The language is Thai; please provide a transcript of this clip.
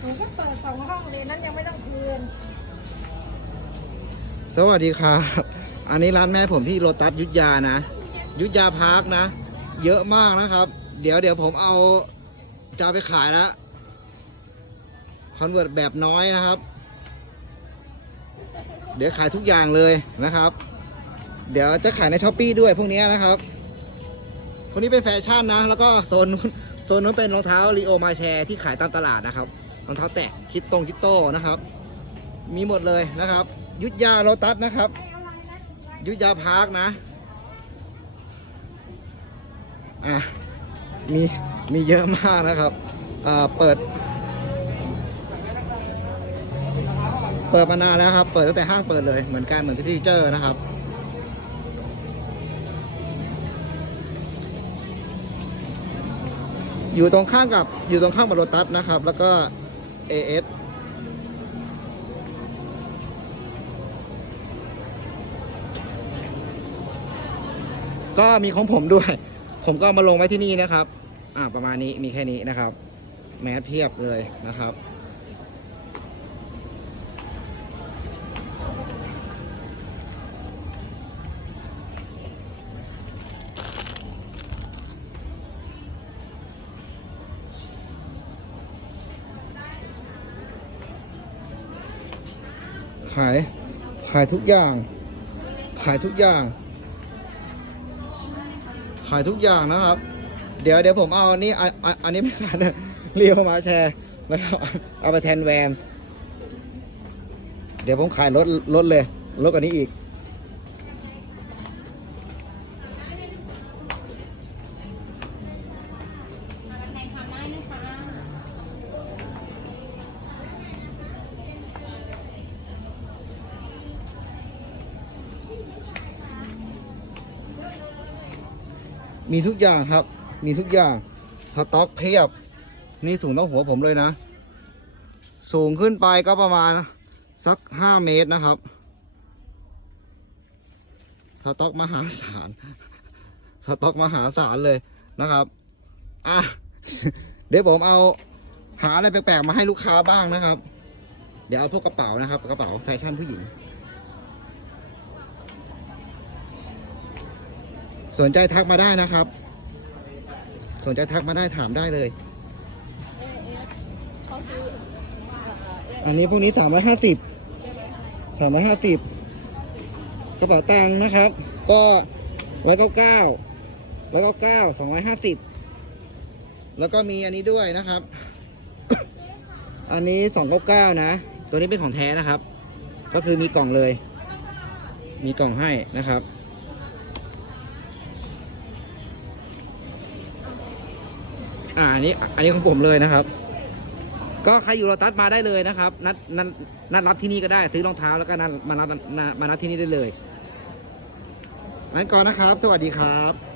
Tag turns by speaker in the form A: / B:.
A: หนูก็เปิดสองห้องเลยนั้นยังไม่ต้องคืน
B: สวัสดีครับ อันนี้ร้านแม่ผมที่โรตัสยุทธยานะ ยุทธยาพาร์คนะ เยอะมากนะครับ เดี๋ยวเดี๋ยวผมเอาจะเอาไปขายแล้วคอนเวิร์ตแบบน้อยนะครับ เดี๋ยวขายทุกอย่างเลยนะครับ เดี๋ยวจะขายในช้อปปีด้วยพวกนี้นะครับ คนนี้เป็นแฟชั่นนะ แล้วก็โซนโซนนู้นเป็นรองเท้ารีโอมาแชร์ที่ขายตามตลาดนะครับ รองเท้าแตะคิดตรงคิดโต้นะครับ มีหมดเลยนะครับ ยุทธยาโรตัสนะครับ ยุทธยาพาร์คนะอะมีมีเยอะมากนะครับอ่าเปิด เปิดมานานแล้วครับ เปิดตั้งแต่ห้างเปิดเลยเหมือนกันเหมือนที่ฟิวเจอนะครับอยู่ตรงข้ามกับอยู่ตรงข้ามกับโรตัสนะครับ แล้วก็ AS ก็มีของผมด้วย ผมก็มาลงไว้ที่นี่นะครับ อ่าประมาณนี้มีแค่นี้นะครับ แมสเพียบเลยนะครับ ขาย ขายทุกอย่าง ขายทุกอย่าง ขายทุกอย่างนะครับ เดี๋ยวเดี๋ยวผมเอาอันนี้อันอันนี้ไม่ขายนะเรียวมาแชร์แล้วก็เอาไปแทนแวน เดี๋ยวผมขายรถรถเลยรถกันนี้อีก มีทุกอย่างครับ มีทุกอย่าง สต็อกเพียบ นี่สูงต้องหัวผมเลยนะ สูงขึ้นไปก็ประมาณ สักห้าเมตรนะครับ สต็อกมหาศาล สต็อกมหาศาลเลยนะครับ อะ เดี๋ยวผมเอาหาอะไรแปลกๆมาให้ลูกค้าบ้างนะครับ เดี๋ยวเอาพวกกระเป๋านะครับ กระเป๋าแฟชั่นผู้หญิง สนใจทักมาได้นะครับ สนใจทักมาได้ถามได้เลย
A: อ
B: อันนี้พวกนี้สามร้อยห้าสิบสามร้อยห้าสิบกระเป๋าตังค์นะครับ ก็ร้อยเก้าเก้าร้อยเก้าเก้าสองร้อยห้าสิบแล้วก็มีอันนี้ด้วยนะครับ อันนี้สองเก้าเก้านะ ตัวนี้เป็นของแท้นะครับ ก็คือมีกล่องเลย มีกล่องให้นะครับ อ่าอันนี้อันนี้ของผมเลยนะครับ ก็ใครอยู่โรตัสมาได้เลยนะครับ นัดนัดนัดรับที่นี่ก็ได้ซื้อรองเท้าแล้วก็นัดมารับมามารับที่นี่ได้เลยงั้นก่อนนะครับ สวัสดีครับ